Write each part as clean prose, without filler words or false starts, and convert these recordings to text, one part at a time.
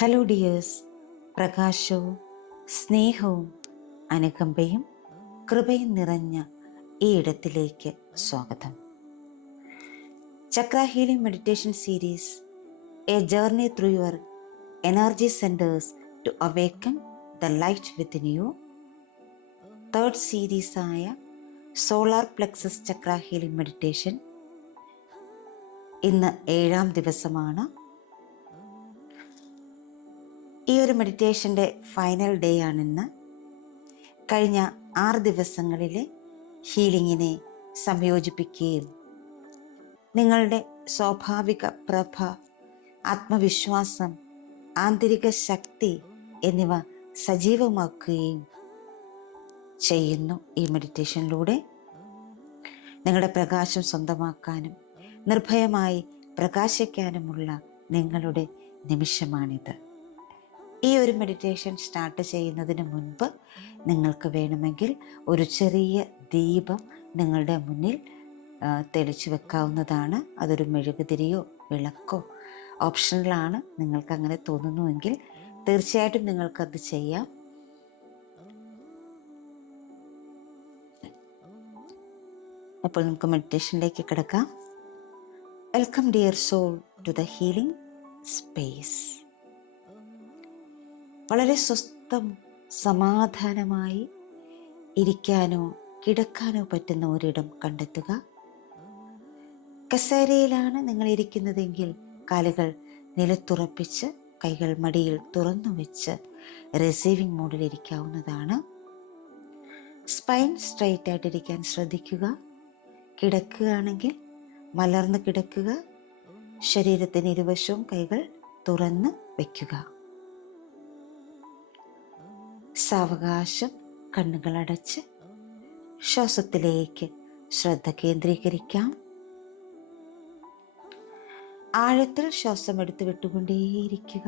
Hello dears, പ്രകാശവും സ്നേഹവും അനുകമ്പയും കൃപയും നിറഞ്ഞ ഈ ഇടത്തിലേക്ക് സ്വാഗതം. Chakra healing meditation series, a journey through your energy centres to awaken the light within you. Third സീരീസായ solar plexus chakra healing meditation ഇന്ന് 7ാം ദിവസമാണ്. ഈ ഒരു മെഡിറ്റേഷൻ്റെ ഫൈനൽ ഡേ ആണിന്ന്. കഴിഞ്ഞ 6 ദിവസങ്ങളിലെ ഹീലിങ്ങിനെ സംയോജിപ്പിക്കുകയും നിങ്ങളുടെ സ്വാഭാവിക പ്രഭ, ആത്മവിശ്വാസം, ആന്തരിക ശക്തി എന്നിവ സജീവമാക്കുകയും ചെയ്യുന്നു. ഈ മെഡിറ്റേഷനിലൂടെ നിങ്ങളുടെ പ്രകാശം സ്വന്തമാക്കാനും നിർഭയമായി പ്രകാശിക്കാനുമുള്ള നിങ്ങളുടെ നിമിഷമാണിത്. ഈ ഒരു മെഡിറ്റേഷൻ സ്റ്റാർട്ട് ചെയ്യുന്നതിന് മുൻപ് നിങ്ങൾക്ക് വേണമെങ്കിൽ ഒരു ചെറിയ ദീപം നിങ്ങളുടെ മുന്നിൽ തെളിച്ചു വെക്കാവുന്നതാണ്. അതൊരു മെഴുകുതിരിയോ വിളക്കോ ഓപ്ഷണലാണ്. നിങ്ങൾക്ക് അങ്ങനെ തോന്നുന്നുവെങ്കിൽ തീർച്ചയായിട്ടും നിങ്ങൾക്കത് ചെയ്യാം. അപ്പോൾ നമുക്ക് മെഡിറ്റേഷനിലേക്ക് കിടക്കാം. Welcome dear soul to the healing space. വളരെ സ്വസ്ഥം സമാധാനമായി ഇരിക്കാനോ കിടക്കാനോ പറ്റുന്ന ഒരിടം കണ്ടെത്തുക. കസേരയിലാണ് നിങ്ങൾ ഇരിക്കുന്നതെങ്കിൽ കാലുകൾ നിലത്തുറപ്പിച്ച് കൈകൾ മടിയിൽ തുറന്നു വെച്ച് റിസീവിംഗ് മോഡിൽ ഇരിക്കാവുന്നതാണ്. സ്പൈൻ സ്ട്രൈറ്റ് ആയിട്ടിരിക്കാൻ ശ്രദ്ധിക്കുക. കിടക്കുകയാണെങ്കിൽ മലർന്ന് കിടക്കുക. ശരീരത്തിന് ഇരുവശവും കൈകൾ തുറന്ന് വയ്ക്കുക. സാവകാശം കണ്ണുകൾ അടച്ച് ശ്വാസത്തിലേക്ക് ശ്രദ്ധ കേന്ദ്രീകരിക്കാം. ആഴത്തിൽ ശ്വാസം എടുത്ത് വിട്ടുകൊണ്ടേയിരിക്കുക.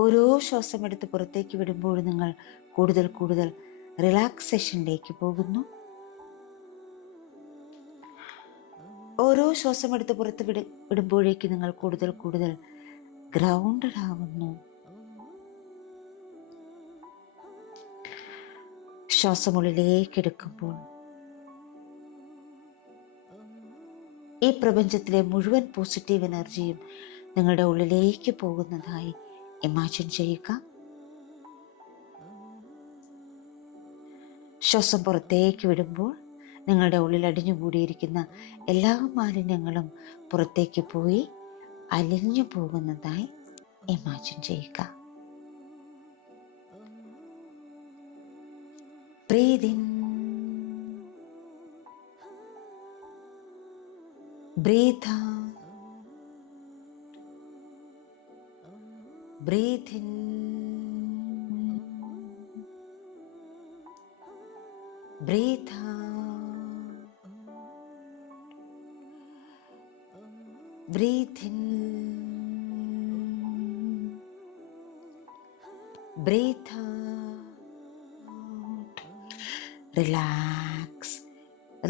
ഓരോ ശ്വാസം എടുത്ത് പുറത്തേക്ക് വിടുമ്പോൾ നിങ്ങൾ കൂടുതൽ കൂടുതൽ റിലാക്സേഷനിലേക്ക് പോകുന്നു. ഓരോ ശ്വാസം എടുത്ത് പുറത്ത് വിടുമ്പോഴേക്ക് നിങ്ങൾ കൂടുതൽ കൂടുതൽ ഗ്രൗണ്ടഡ് ആവുന്നു. ശ്വാസമുള്ളിലേക്ക് എടുക്കുമ്പോൾ ഈ പ്രപഞ്ചത്തിലെ മുഴുവൻ പോസിറ്റീവ് എനർജിയും നിങ്ങളുടെ ഉള്ളിലേക്ക് പോകുന്നതായി ഇമാജിൻ ചെയ്യുക. ശ്വാസം പുറത്തേക്ക് വിടുമ്പോൾ നിങ്ങളുടെ ഉള്ളിൽ അടിഞ്ഞുകൂടിയിരിക്കുന്ന എല്ലാ മാലിന്യങ്ങളും പുറത്തേക്ക് പോയി അലിഞ്ഞു പോകുന്നതായി ഇമാജിൻ ചെയ്യുക. Breathe in, breathe out, breathe in, breathe out, breathe in, breathe out. Relax,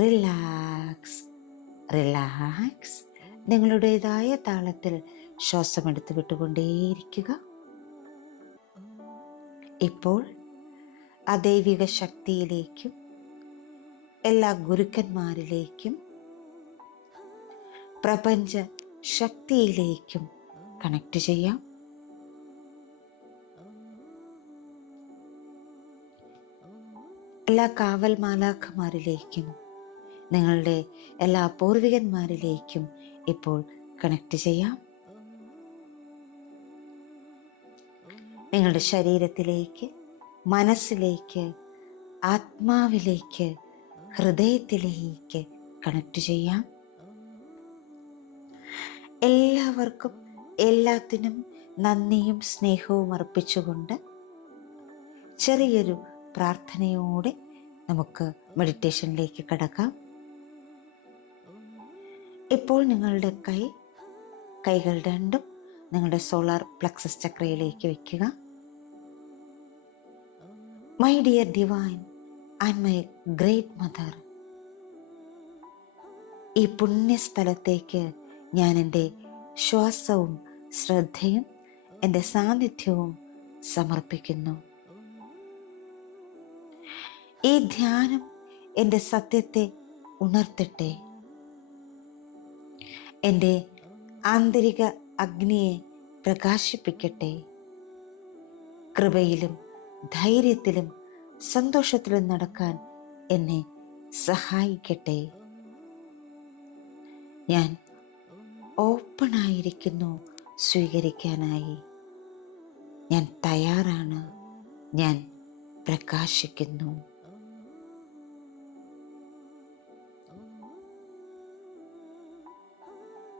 relax, relax. നിങ്ങളുടേതായ താളത്തിൽ ശ്വാസമെടുത്ത് വിട്ടുകൊണ്ടേയിരിക്കുക. ഇപ്പോൾ അദൈവിക ശക്തിയിലേക്കും എല്ലാ ഗുരുക്കന്മാരിലേക്കും പ്രപഞ്ച ശക്തിയിലേക്കും കണക്ട് ചെയ്യാം. എല്ലാ കാവൽ മാലാഖമാരിലേക്കും നിങ്ങളുടെ എല്ലാ പൂർവികന്മാരിലേക്കും ഇപ്പോൾ കണക്ട് ചെയ്യാം. നിങ്ങളുടെ ശരീരത്തിലേക്ക്, മനസ്സിലേക്ക്, ആത്മാവിലേക്ക്, ഹൃദയത്തിലേക്ക് കണക്ട് ചെയ്യാം. എല്ലാവർക്കും എല്ലാത്തിനും നന്ദിയും സ്നേഹവും അർപ്പിച്ചുകൊണ്ട് ചെറിയൊരു പ്രാർത്ഥനയോടെ നമുക്ക് മെഡിറ്റേഷനിലേക്ക് കടക്കാം. ഇപ്പോൾ നിങ്ങളുടെ കൈകൾ രണ്ടും നിങ്ങളുടെ സോളാർ പ്ലെക്സസ് ചക്രയിലേക്ക് വയ്ക്കുക. My dear divine and my great mother, ഈ പുണ്യസ്ഥലത്തേക്ക് ഞാൻ എൻ്റെ ശ്വാസവും ശ്രദ്ധയും എൻ്റെ സാന്നിധ്യവും സമർപ്പിക്കുന്നു. ഈ ധ്യാനം എൻ്റെ സത്യത്തെ ഉണർത്തട്ടെ, എൻ്റെ ആന്തരിക അഗ്നിയെ പ്രകാശിപ്പിക്കട്ടെ, കൃപയിലും ധൈര്യത്തിലും സന്തോഷത്തിലും നടക്കാൻ എന്നെ സഹായിക്കട്ടെ. ഞാൻ ഓപ്പണായിരിക്കുന്നു സ്വീകരിക്കാനായി. ഞാൻ തയ്യാറാണ്. ഞാൻ പ്രകാശിക്കുന്നു.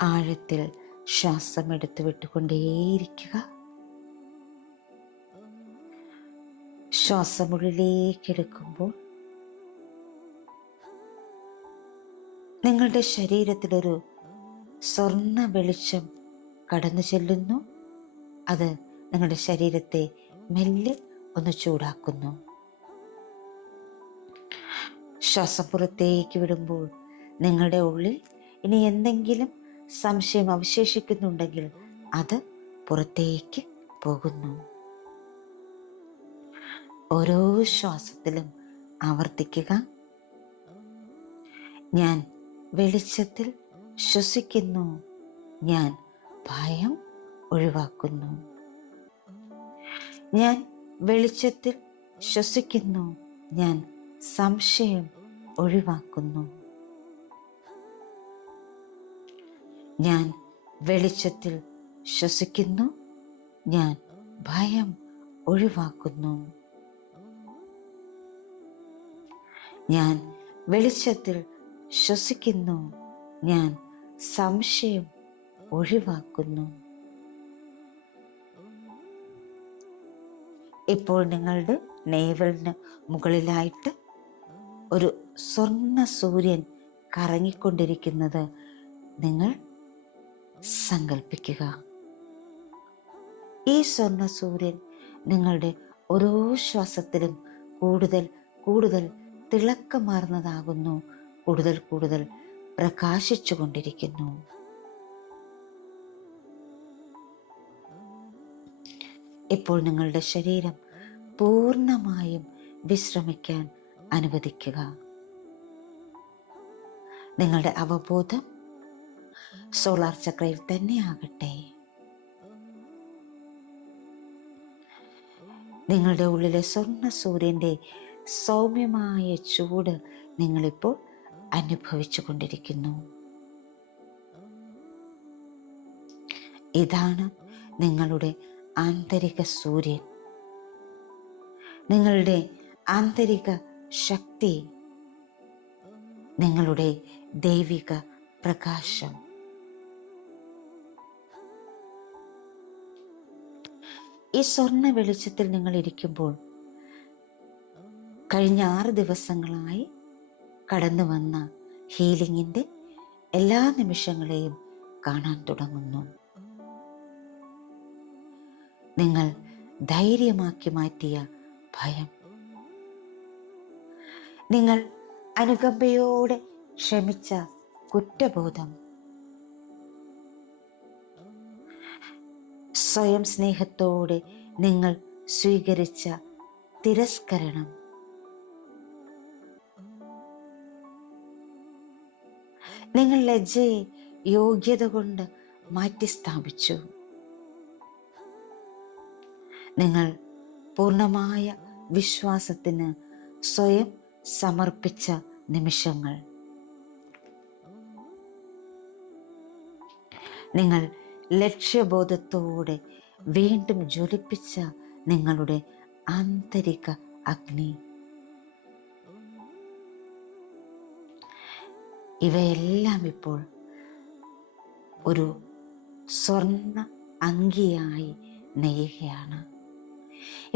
ആഴത്തിൽ ശ്വാസമെടുത്ത് വിട്ടുകൊണ്ടേയിരിക്കുക. ശ്വാസമുള്ളിലേക്കെടുക്കുമ്പോൾ നിങ്ങളുടെ ശരീരത്തിലൊരു സ്വർണ്ണ വെളിച്ചം കടന്നു ചെല്ലുന്നു. അത് നിങ്ങളുടെ ശരീരത്തെ മെല്ലെ ഒന്ന് ചൂടാക്കുന്നു. ശ്വാസം പുറത്തേക്ക് വിടുമ്പോൾ നിങ്ങളുടെ ഉള്ളിൽ ഇനി എന്തെങ്കിലും സംശയം അവശേഷിക്കുന്നുണ്ടെങ്കിൽ അത് പുറത്തേക്ക് പോകുന്നു. ഓരോ ശ്വാസത്തിലും ആവർത്തിക്കുക, ഞാൻ വെളിച്ചത്തിൽ ശ്വസിക്കുന്നു, ഞാൻ ഭയം ഒഴിവാക്കുന്നു. ഞാൻ വെളിച്ചത്തിൽ ശ്വസിക്കുന്നു, ഞാൻ സംശയം ഒഴിവാക്കുന്നു. ഞാൻ വെളിച്ചത്തിൽ ശ്വസിക്കുന്നു, ഞാൻ ഭയം ഒഴിവാക്കുന്നു. ഞാൻ വെളിച്ചത്തിൽ ശ്വസിക്കുന്നു, ഞാൻ സംശയം ഒഴിവാക്കുന്നു. ഇപ്പോൾ നിങ്ങളുടെ നേവലിന് മുകളിലായിട്ട് ഒരു സ്വർണ്ണ സൂര്യൻ കറങ്ങിക്കൊണ്ടിരിക്കുന്നത് നിങ്ങൾ സങ്കല്പിക്കുക. ഈ സ്വർണ്ണ സൂര്യൻ നിങ്ങളുടെ ഓരോ ശ്വാസത്തിലും കൂടുതൽ കൂടുതൽ തിളക്കമാർന്നതാകുന്നു, കൂടുതൽ കൂടുതൽ പ്രകാശിച്ചു കൊണ്ടിരിക്കുന്നു. ഇപ്പോൾ നിങ്ങളുടെ ശരീരം പൂർണ്ണമായും വിശ്രമിക്കാൻ അനുവദിക്കുക. നിങ്ങളുടെ അവബോധം സോളാർ ചക്രയിൽ തന്നെ ആകട്ടെ. നിങ്ങളുടെ ഉള്ളിലെ സ്വർണ്ണ സൂര്യൻ്റെ സൗമ്യമായ ചൂട് നിങ്ങളിപ്പോൾ അനുഭവിച്ചു കൊണ്ടിരിക്കുന്നു. ഇതാണ് നിങ്ങളുടെ ആന്തരിക സൂര്യൻ, നിങ്ങളുടെ ആന്തരിക ശക്തി, നിങ്ങളുടെ ദൈവിക പ്രകാശം. ഈ സ്വർണ്ണ വെളിച്ചത്തിൽ നിങ്ങൾ ഇരിക്കുമ്പോൾ കഴിഞ്ഞ 6 ദിവസങ്ങളായി കടന്നു വന്ന ഹീലിങ്ങിൻ്റെ എല്ലാ നിമിഷങ്ങളെയും കാണാൻ തുടങ്ങുന്നു. നിങ്ങൾ ധൈര്യമാക്കി മാറ്റിയ ഭയം, നിങ്ങൾ അനുകമ്പയോടെ ക്ഷമിച്ച കുറ്റബോധം, സ്വയം സ്നേഹത്തോടെ നിങ്ങൾ സ്വീകരിച്ച തിരസ്കരണം, നിങ്ങൾ ലജ്ജയെ യോഗ്യത കൊണ്ട് മാറ്റി സ്ഥാപിച്ചു. നിങ്ങൾ പൂർണ്ണമായ വിശ്വാസത്തിന് സ്വയം സമർപ്പിച്ച നിമിഷങ്ങൾ, നിങ്ങൾ ലക്ഷ്യബോധത്തോടെ വീണ്ടും ജ്വലിപ്പിച്ച നിങ്ങളുടെ ആന്തരിക അഗ്നി. ഇവയെല്ലാം ഇപ്പോൾ ഒരു സ്വർണ്ണ അങ്കിയായി നെയ്യുകയാണ്.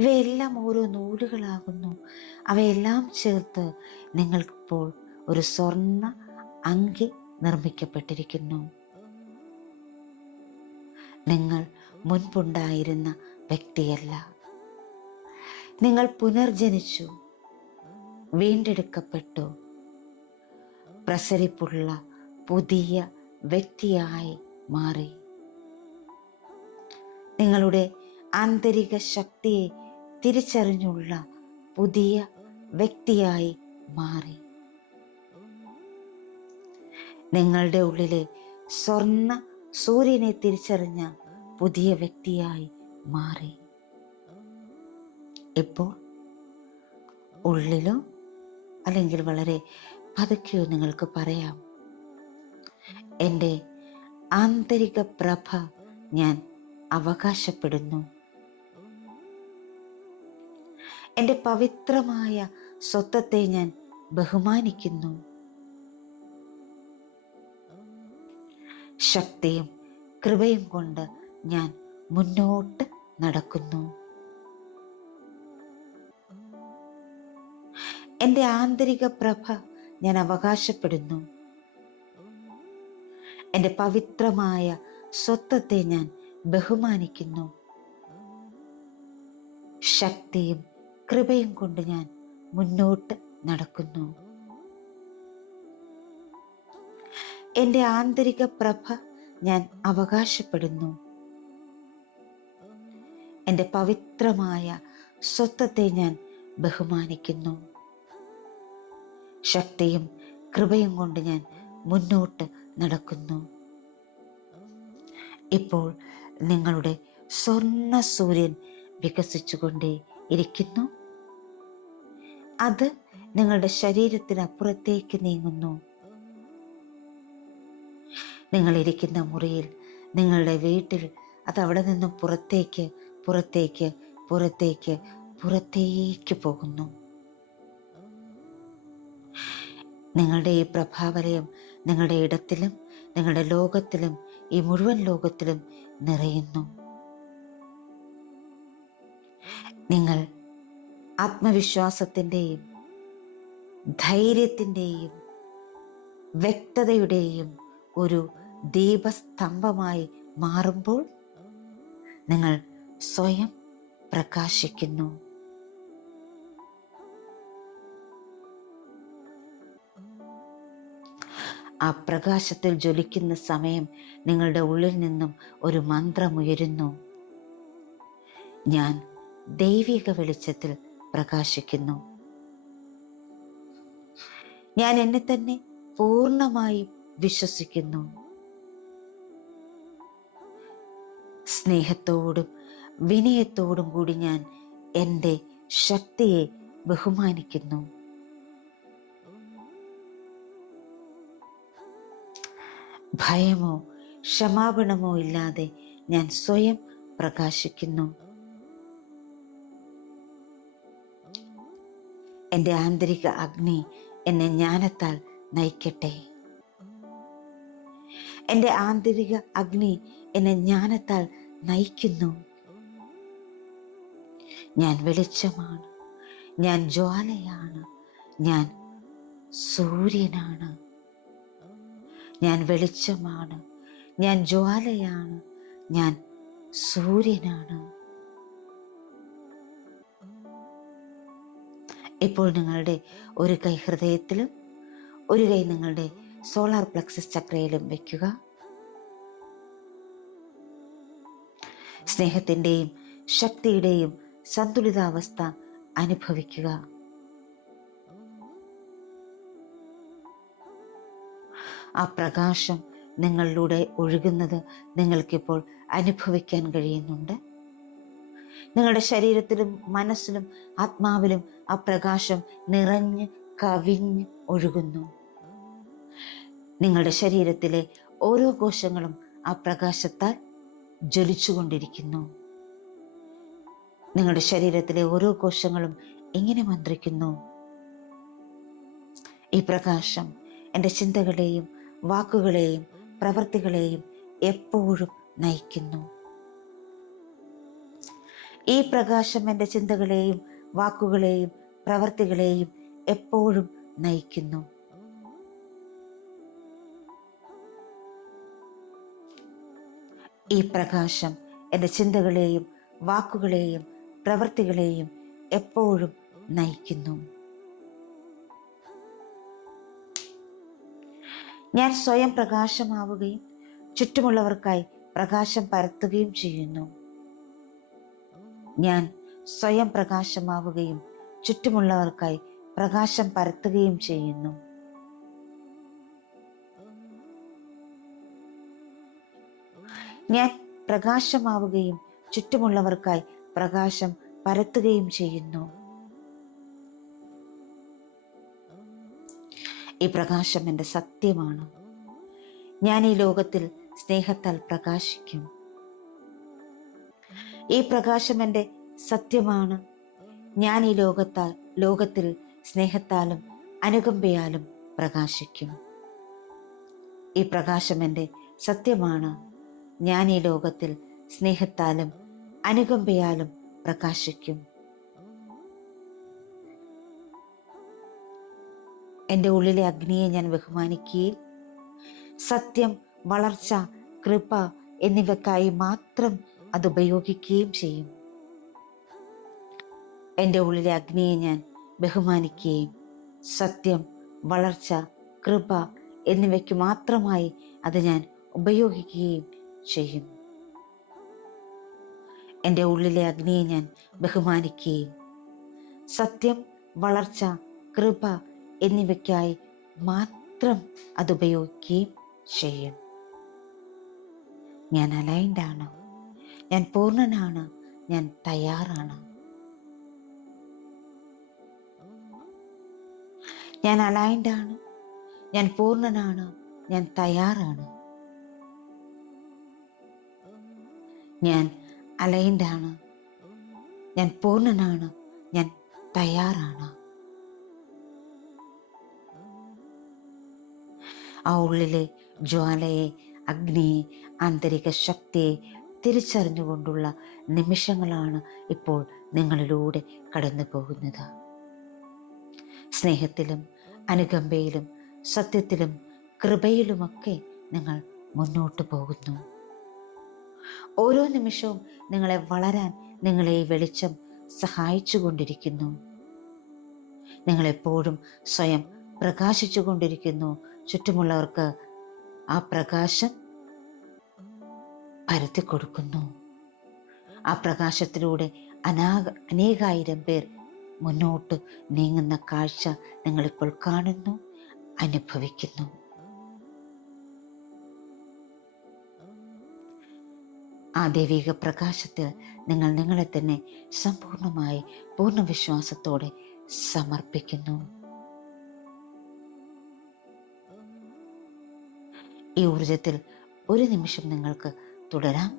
ഇവയെല്ലാം ഓരോ നൂലുകളാകുന്നു. അവയെല്ലാം ചേർത്ത് നിങ്ങൾക്കിപ്പോൾ ഒരു സ്വർണ്ണ അങ്കി നിർമ്മിക്കപ്പെട്ടിരിക്കുന്നു. നിങ്ങൾ മുൻപുണ്ടായിരുന്ന വ്യക്തിയല്ല. നിങ്ങൾ പുനർജനിച്ചു, വീണ്ടെടുക്കപ്പെട്ടു, പ്രസരിപ്പുള്ള പുതിയ വ്യക്തിയായി മാറി. നിങ്ങളുടെ ആന്തരിക ശക്തിയെ തിരിച്ചറിഞ്ഞുള്ള പുതിയ വ്യക്തിയായി മാറി. നിങ്ങളുടെ ഉള്ളിലെ സ്വർണ്ണ സൂര്യനെ തിരിച്ചറിഞ്ഞ പുതിയ വ്യക്തിയായി മാറി. ഇപ്പോൾ ഉള്ളിലോ അല്ലെങ്കിൽ വളരെ പതുക്കെയോ നിങ്ങൾക്ക് പറയാം, എൻ്റെ ആന്തരിക പ്രഭ ഞാൻ അവകാശപ്പെടുന്നു. എൻ്റെ പവിത്രമായ സ്വത്വത്തെ ഞാൻ ബഹുമാനിക്കുന്നു. ശക്തിയും കൃപയും കൊണ്ട് ഞാൻ മുന്നോട്ട് നടക്കുന്നു. എൻ്റെ ആന്തരിക പ്രഭ ഞാൻ അവകാശപ്പെടുന്നു. എൻ്റെ പവിത്രമായ സ്വത്വത്തെ ഞാൻ ബഹുമാനിക്കുന്നു. ശക്തിയും കൃപയും കൊണ്ട് ഞാൻ മുന്നോട്ട് നടക്കുന്നു. എൻ്റെ ആന്തരിക പ്രഭ ഞാൻ അവകാശപ്പെടുന്നു. എൻ്റെ പവിത്രമായ സ്വത്വത്തെ ഞാൻ ബഹുമാനിക്കുന്നു. ശക്തിയും കൃപയും കൊണ്ട് ഞാൻ മുന്നോട്ട് നടക്കുന്നു. ഇപ്പോൾ നിങ്ങളുടെ സ്വർണ്ണ സൂര്യൻ വികസിച്ചുകൊണ്ടേ ഇരിക്കുന്നു. അത് നിങ്ങളുടെ ശരീരത്തിനപ്പുറത്തേക്ക് നീങ്ങുന്നു. നിങ്ങളിരിക്കുന്ന മുറിയിൽ, നിങ്ങളുടെ വീട്ടിൽ, അതവിടെ നിന്നും പുറത്തേക്ക് പുറത്തേക്ക് പുറത്തേക്ക് പുറത്തേക്ക് പോകുന്നു. നിങ്ങളുടെ ഈ പ്രഭാവലയം നിങ്ങളുടെ ഇടത്തിലും നിങ്ങളുടെ ലോകത്തിലും ഈ മുഴുവൻ ലോകത്തിലും നിറയുന്നു. നിങ്ങൾ ആത്മവിശ്വാസത്തിൻ്റെയും ധൈര്യത്തിൻ്റെയും വ്യക്തതയുടെയും ഒരു ദീപസ്തംഭമായി മാറുമ്പോൾ നിങ്ങൾ സ്വയം പ്രകാശിക്കുന്നു. ആ പ്രകാശത്തിൽ ജ്വലിക്കുന്ന സമയം നിങ്ങളുടെ ഉള്ളിൽ നിന്നും ഒരു മന്ത്രമുയരുന്നു. ഞാൻ ദൈവിക വെളിച്ചത്തിൽ പ്രകാശിക്കുന്നു. ഞാൻ എന്നെ തന്നെ പൂർണ്ണമായും വിശ്വസിക്കുന്നു. സ്നേഹത്തോടും വിനയത്തോടും കൂടി ഞാൻ എൻ്റെ ശക്തിയെ ബഹുമാനിക്കുന്നു. ഭയമോ ക്ഷമാപണമോ ഇല്ലാതെ ഞാൻ സ്വയം പ്രകാശിക്കുന്നു. എൻ്റെ ആന്തരിക അഗ്നി എന്നെ ജ്ഞാനത്താൽ നയിക്കട്ടെ. എൻ്റെ ആന്തരിക അഗ്നി എന്നെ ജ്ഞാനത്താൽ നയിക്കുന്നു. ഞാൻ വെളിച്ചമാണ്, ഞാൻ ജ്വാലയാണ്, ഞാൻ സൂര്യനാണ്. ഞാൻ വെളിച്ചമാണ്, ഞാൻ ജ്വാലയാണ്, ഞാൻ സൂര്യനാണ്. ഇപ്പോൾ നിങ്ങളുടെ ഒരു കൈ ഹൃദയത്തിലും ഒരു കൈ നിങ്ങളുടെ സോളാർ പ്ലക്സസ് ചക്രയിലും വയ്ക്കുക. സ്നേഹത്തിൻ്റെയും ശക്തിയുടെയും സന്തുലിതാവസ്ഥ അനുഭവിക്കുക. ആ പ്രകാശം നിങ്ങളിലൂടെ ഒഴുകുന്നത് നിങ്ങൾക്കിപ്പോൾ അനുഭവിക്കാൻ കഴിയുന്നുണ്ട്. നിങ്ങളുടെ ശരീരത്തിലും മനസ്സിലും ആത്മാവിലും ആ പ്രകാശം നിറഞ്ഞ് കവിഞ്ഞ് ഒഴുകുന്നു. നിങ്ങളുടെ ശരീരത്തിലെ ഓരോ കോശങ്ങളും ആ പ്രകാശത്താൽ ജ്വലിച്ചുകൊണ്ടിരിക്കുന്നു. നിങ്ങളുടെ ശരീരത്തിലെ ഓരോ കോശങ്ങളും ഇങ്ങനെ മന്ത്രിക്കുന്നു: ഈ പ്രകാശം എൻ്റെ ചിന്തകളെയും വാക്കുകളെയും പ്രവൃത്തികളെയും എപ്പോഴും നയിക്കുന്നു. ഈ പ്രകാശം എൻ്റെ ചിന്തകളെയും വാക്കുകളെയും പ്രവൃത്തികളെയും എപ്പോഴും നയിക്കുന്നു. ഈ പ്രകാശം എൻ്റെ ചിന്തകളെയും വാക്കുകളെയും പ്രവൃത്തികളെയും എപ്പോഴും നയിക്കുന്നു. ഞാൻ സ്വയം പ്രകാശമാവുകയും ചുറ്റുമുള്ളവർക്കായി പ്രകാശം പരത്തുകയും ചെയ്യുന്നു. ഞാൻ സ്വയം പ്രകാശമാവുകയും ചുറ്റുമുള്ളവർക്കായി പ്രകാശം പരത്തുകയും ചെയ്യുന്നു. ഞാൻ പ്രകാശമാവുകയും ചുറ്റുമുള്ളവർക്കായി പ്രകാശം പരത്തുകയും ചെയ്യുന്നു. ഈ പ്രകാശം എൻ്റെ സത്യമാണ്. ഞാൻ ഈ ലോകത്തിൽ സ്നേഹത്താൽ പ്രകാശിക്കും. ഈ പ്രകാശം എൻ്റെ സത്യമാണ്. ഞാൻ ഈ ലോകത്തിൽ സ്നേഹത്താലും അനുകമ്പയാലും പ്രകാശിക്കും. ഈ പ്രകാശം എൻ്റെ സത്യമാണ്. ഞാൻ ഈ ലോകത്തിൽ സ്നേഹത്താലും അനുകമ്പയാലും പ്രകാശിക്കും. എൻ്റെ ഉള്ളിലെ അഗ്നിയെ ഞാൻ ബഹുമാനിക്കുകയും സത്യം, വളർച്ച, കൃപ എന്നിവയ്ക്കായി മാത്രം അത് ഉപയോഗിക്കുകയും ചെയ്യും. എൻ്റെ ഉള്ളിലെ അഗ്നിയെ ഞാൻ ബഹുമാനിക്കുകയും സത്യം, വളർച്ച, കൃപ എന്നിവയ്ക്ക് മാത്രമായി അത് ഞാൻ ഉപയോഗിക്കുകയും ചെയ്യും. എൻ്റെ ഉള്ളിലെ അഗ്നിയെ ഞാൻ ബഹുമാനിക്കുകയും സത്യം, വളർച്ച, കൃപ എന്നിവയ്ക്കായി മാത്രം അത് ഉപയോഗിക്കുകയും ചെയ്യും. ഞാൻ അലൈൻഡാണ്. ഞാൻ പൂർണ്ണനാണ്. ഞാൻ തയ്യാറാണ്. ഞാൻ അലൈൻഡാണ്. ഞാൻ പൂർണ്ണനാണ്. ഞാൻ തയ്യാറാണ്. ഞാൻ അലൈൻഡാണ്. ഞാൻ പൂർണ്ണനാണ്. ഞാൻ തയ്യാറാണ്. ആ ഉള്ളിലെ ജ്വാലയെ, അഗ്നിയെ, ആന്തരിക ശക്തിയെ തിരിച്ചറിഞ്ഞുകൊണ്ടുള്ള നിമിഷങ്ങളാണ് ഇപ്പോൾ നിങ്ങളിലൂടെ കടന്നു പോകുന്നത്. സ്നേഹത്തിലും അനുകമ്പയിലും സത്യത്തിലും കൃപയിലുമൊക്കെ നിങ്ങൾ മുന്നോട്ട് പോകുന്നു. ഓരോ നിമിഷവും നിങ്ങളെ വളരാൻ നിങ്ങളെ ഈ വെളിച്ചം സഹായിച്ചു കൊണ്ടിരിക്കുന്നു. നിങ്ങളെപ്പോഴും സ്വയം പ്രകാശിച്ചു കൊണ്ടിരിക്കുന്നു. ചുറ്റുമുള്ളവർക്ക് ആ പ്രകാശം പരത്തി കൊടുക്കുന്നു. ആ പ്രകാശത്തിലൂടെ അനേകായിരം പേർ മുന്നോട്ട് നീങ്ങുന്ന കാഴ്ച നിങ്ങളിപ്പോൾ കാണുന്നു, അനുഭവിക്കുന്നു. ആ ദൈവിക പ്രകാശത്തിൽ നിങ്ങൾ നിങ്ങളെ തന്നെ സമ്പൂർണമായി പൂർണ്ണ വിശ്വാസത്തോടെ സമർപ്പിക്കുന്നു. ഈ ഊർജത്തിൽ ഒരു നിമിഷം നിങ്ങൾക്ക് തുടരാം.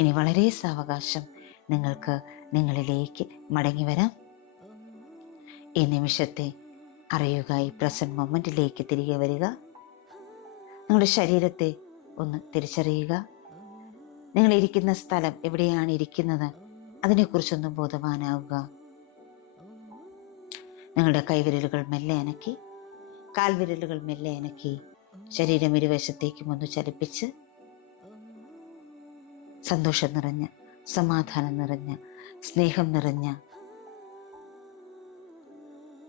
ഇനി വളരെ സാവകാശം നിങ്ങൾക്ക് നിങ്ങളിലേക്ക് മടങ്ങി വരാം. ഈ നിമിഷത്തെ അറിയുക. ഈ പ്രസന്റ് മൊമെന്റിലേക്ക് തിരികെ വരിക. നിങ്ങളുടെ ശരീരത്തെ ഒന്ന് തിരിച്ചറിയുക. നിങ്ങളിരിക്കുന്ന സ്ഥലം എവിടെയാണ് ഇരിക്കുന്നത് അതിനെക്കുറിച്ചൊന്ന് ബോധവാനാവുക. നിങ്ങളുടെ കൈവിരലുകൾ മെല്ലെ അനക്കി, കാൽവിരലുകൾ മെല്ലെ അനക്കി, ശരീരം ഇരുവശത്തേക്കും ഒന്ന് ചലിപ്പിച്ച് സന്തോഷം നിറഞ്ഞ, സമാധാനം നിറഞ്ഞ, സ്നേഹം നിറഞ്ഞ,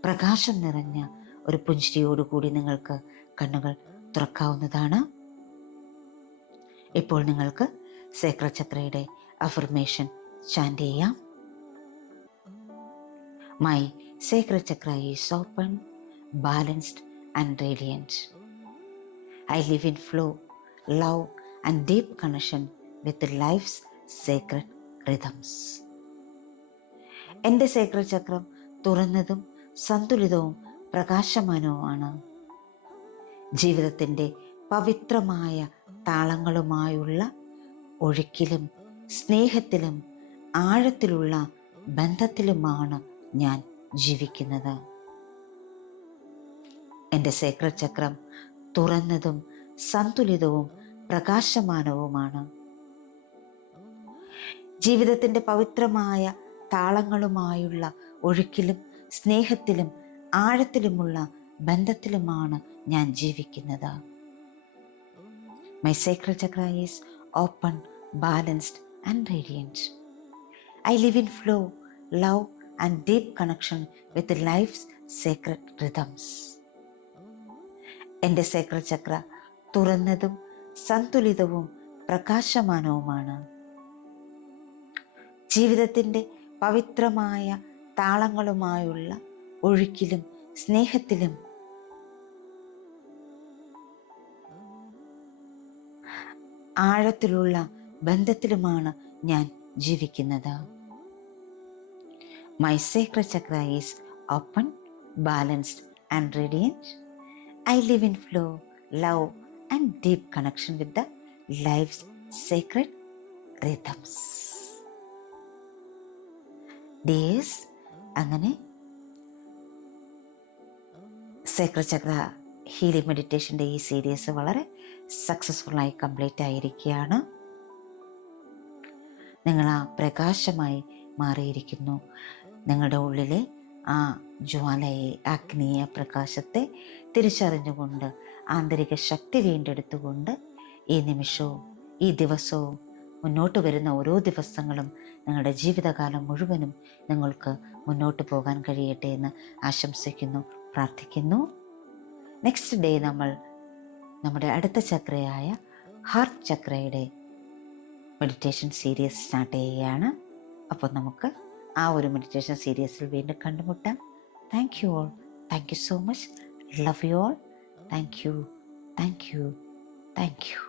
പ്രകാശം നിറഞ്ഞ ഒരു പുഞ്ചിരിയോടുകൂടി നിങ്ങൾക്ക് കണ്ണുകൾ തുറക്കാവുന്നതാണ്. ഇപ്പോൾ നിങ്ങൾക്ക് സേക്രഡ് ചക്രയുടെ അഫർമേഷൻ ചാൻറ്റ് ചെയ്യാം. My Sacred Chakra is open, balanced and radiant. I live in flow, love and deep connection with life's sacred rhythms. എൻ്റെ സേക്രഡ് ചക്രം തുറന്നതും സന്തുലിതവും പ്രകാശമാനവുമാണ്. ജീവിതത്തിൻ്റെ പവിത്രമായ താളങ്ങളുമായുള്ള ഒഴുക്കിലും സ്നേഹത്തിലും ആഴത്തിലുള്ള ബന്ധത്തിലുമാണ് ഞാൻ ജീവിക്കുന്നത്. എൻ്റെ സേക്രഡ് ചക്രം തുറന്നതും സന്തുലിതവും പ്രകാശമാനവുമാണ്. ജീവിതത്തിൻ്റെ പവിത്രമായ താളങ്ങളുമായുള്ള ഒഴുക്കിലും സ്നേഹത്തിലും ആഴത്തിലുമുള്ള ബന്ധത്തിലുമാണ് ഞാൻ ജീവിക്കുന്നത്. My sacral chakra is open, balanced and radiant. I live in flow, love and deep connection with life's sacred rhythms. എൻ്റെ സേക്രഡ് ചക്ര തുറന്നതും സന്തുലിതവും പ്രകാശമാനവുമാണ്. ജീവിതത്തിൻ്റെ പവിത്രമായ താളങ്ങളുമായുള്ള ഒഴുക്കിലും സ്നേഹത്തിലും ആഴത്തിലുള്ള ബന്ധത്തിലുമാണ് ഞാൻ ജീവിക്കുന്നത്. My sacred chakra is open, balanced and radiant. I live in flow, love and deep connection with the life's sacred rhythms. Dears, അങ്ങനെ Sacred ചക്ര healing മെഡിറ്റേഷൻ്റെ ഈ സീരീസ് വളരെ സക്സസ്ഫുള്ളായി കംപ്ലീറ്റ് ആയിരിക്കുകയാണ്. നിങ്ങൾ ആ പ്രകാശമായി മാറിയിരിക്കുന്നു. നിങ്ങളുടെ ഉള്ളിലെ ആ ജ്വാലയെ, അഗ്നിയെ, പ്രകാശത്തെ തിരിച്ചറിഞ്ഞുകൊണ്ട് ആന്തരിക ശക്തി വീണ്ടെടുത്തുകൊണ്ട് ഈ നിമിഷവും ഈ ദിവസവും മുന്നോട്ട് വരുന്ന ഓരോ ദിവസങ്ങളും നിങ്ങളുടെ ജീവിതകാലം മുഴുവനും നിങ്ങൾക്ക് മുന്നോട്ട് പോകാൻ കഴിയട്ടെ എന്ന് ആശംസിക്കുന്നു, പ്രാർത്ഥിക്കുന്നു. നെക്സ്റ്റ് ഡേ നമ്മൾ നമ്മുടെ അടുത്ത ചക്രയായ ഹാർട്ട് ചക്രയുടെ മെഡിറ്റേഷൻ സീരീസ് സ്റ്റാർട്ട് ചെയ്യുകയാണ്. അപ്പോൾ നമുക്ക് ആ ഒരു മെഡിറ്റേഷൻ സീരീസിൽ വീണ്ടും കണ്ടുമുട്ടാം. Thank you all. Thank you so much. Love you all. Thank you. Thank you. Thank you.